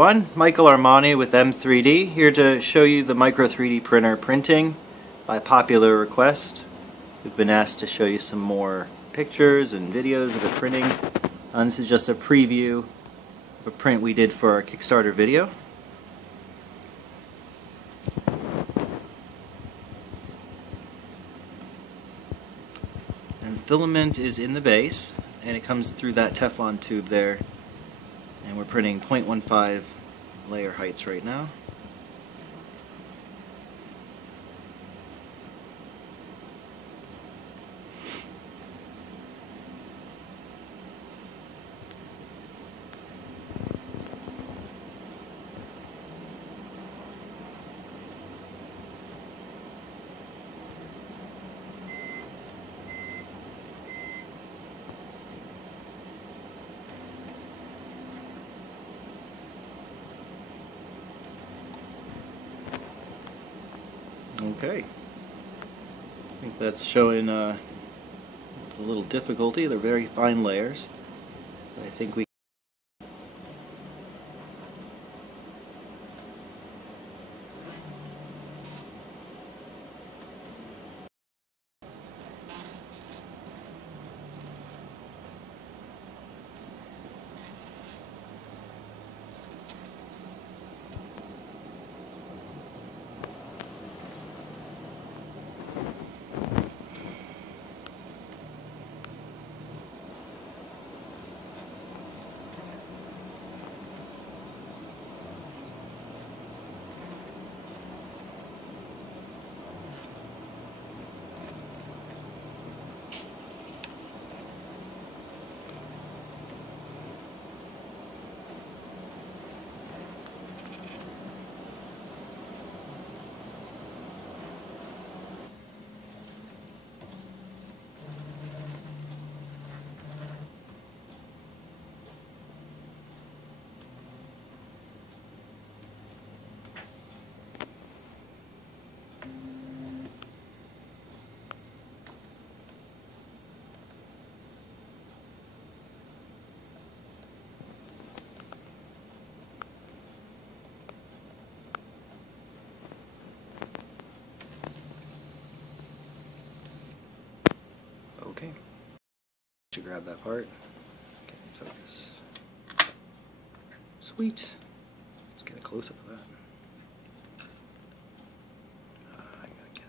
Michael Armani with M3D, here to show you the micro 3D printer printing by popular request. We've been asked to show you some more pictures and videos of it printing. This is just a preview of a print we did for our Kickstarter video. And filament is in the base, and it comes through that Teflon tube there. And we're printing 0.15 layer heights right now. Okay, I think that's showing a little difficulty. They're very fine layers, but I think we okay. To grab that part. Okay, focus. Sweet. Let's get a close up of that. I gotta get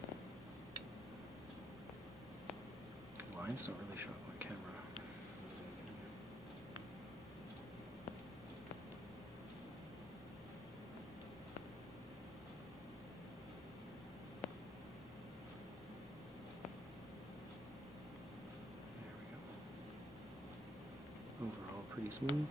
it. Lines don't really show up on camera. Overall pretty smooth.